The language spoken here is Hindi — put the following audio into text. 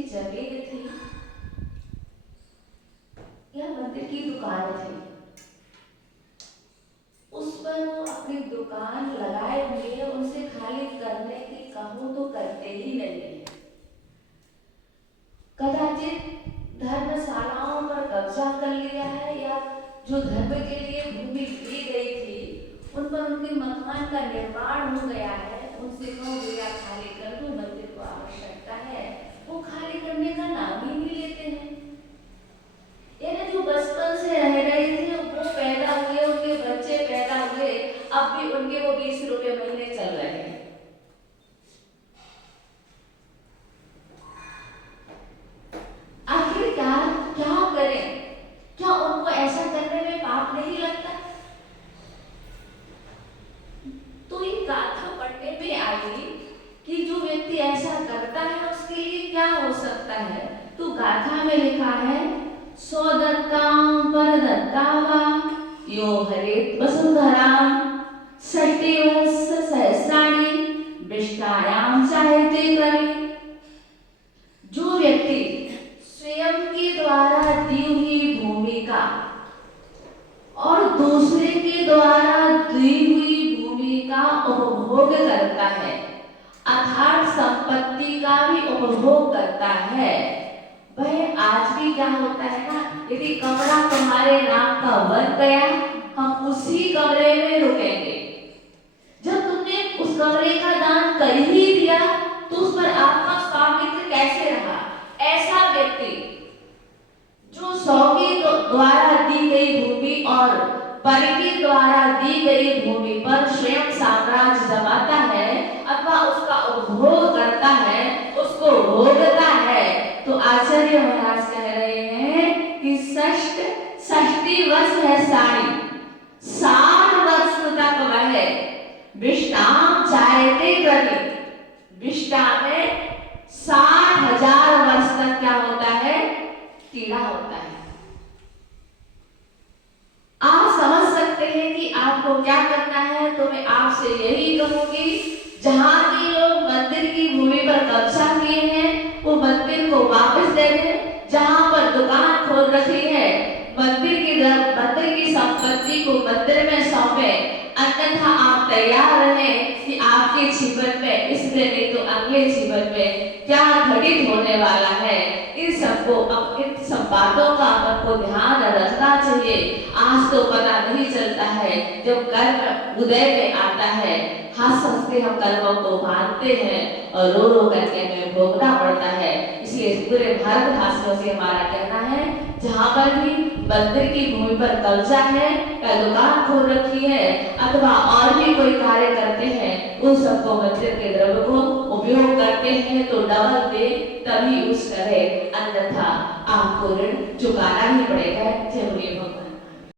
की जगह थी या मंदिर की दुकान थी, उस पर वो अपनी दुकान लगाए हुए उनसे खाली करने की कहो तो करते ही नहीं है। कदाचित धर्मशालाओं पर कब्जा कर लिया है या जो धर्म के लिए भूमि दी गई थी उन पर उनके मकान का निर्माण हो गया है। उनसे कहो भैया खाली कर दो, मंदिर को आवश्यकता है, वो खाली करने का नाम ही नहीं लेते हैं। यानी जो बचपन से रह रहे थे वो पैदा हुए, उनके बच्चे पैदा हुए, अब भी उनके वो 20 रुपए महीने चल रहे हैं। आखिरकार क्या करें? क्या उनको ऐसा करने में पाप नहीं लगता? तो ये गाथा पढ़ने में आई कि जो व्यक्ति ऐसा करता है उसके लिए क्या हो सकता है। तो गाथा में लिखा है सौदत्तां परदत्ता वा यो हरेत् वसुंधरां षष्टिवर्ष सहस्राणि विष्टायां चाहते कवि। जो व्यक्ति स्वयं के द्वारा दी हुई भूमि का और दूसरे के द्वारा दी हुई भूमि का उपभोग करता है अर्थात संपत्ति का भी उपभोग करता है, वह आज भी क्या होता है ना, यदि कमरा तुम्हारे नाम का बन गया हम उसी कमरे में रुकेंगे। जब तुमने उस कमरे का दान कर ही दिया तो उस पर आपका स्वामित्व कैसे रहा? ऐसा व्यक्ति जो सौ के द्वारा दी गई भूमि और पर के द्वारा दी गई भूमि पर स्वयं साम्राज्य जमाता है अथवा उसका उपभोग करता है, उसको भोगता है, तो आचार्य महाराज कह रहे हैं कि षष्टि वर्ष है साड़ी 60 वर्ष तक वह विष्टाम चाहते कवि। विष्टा में 60,000 वर्ष तक क्या होता है? कीड़ा होता है। आप समझ सकते हैं कि आपको क्या करना है। तो मैं आपसे यही कहूंगी, जहां के लोग मंदिर की भूमि पर कब्जा किए हैं वो मंदिर को वापस दे दें। जहां पर दुकान खोल रखी है मंदिर की संपत्ति को मंदिर में सौंपे, अन्यथा आप तैयार रहें कि आपके जीवन में इससे नहीं तो अगले जीवन में क्या घटित होने वाला है। इन सब बातों का आपको ध्यान रखना चाहिए। आज तो पता नहीं चलता है, जब कर्म उदय में आता है हंस हंस के हम कर्मों को बांधते हैं और रो रो करके हमें भोगना पड़ता है। इसलिए पूरे भारत भाषियों से हमारा कहना है, जहाँ पर भी मंदिर की भूमि पर कब्जा है या दुकान खोल रखी है अथवा और भी कोई कार्य करते हैं, उन सबको मंदिर के द्रव्य को उपयोग करते हैं तो डबल दे तभी यूज करे, अन्यथा आपको ऋण चुकाना ही पड़ेगा। जय बोलिए।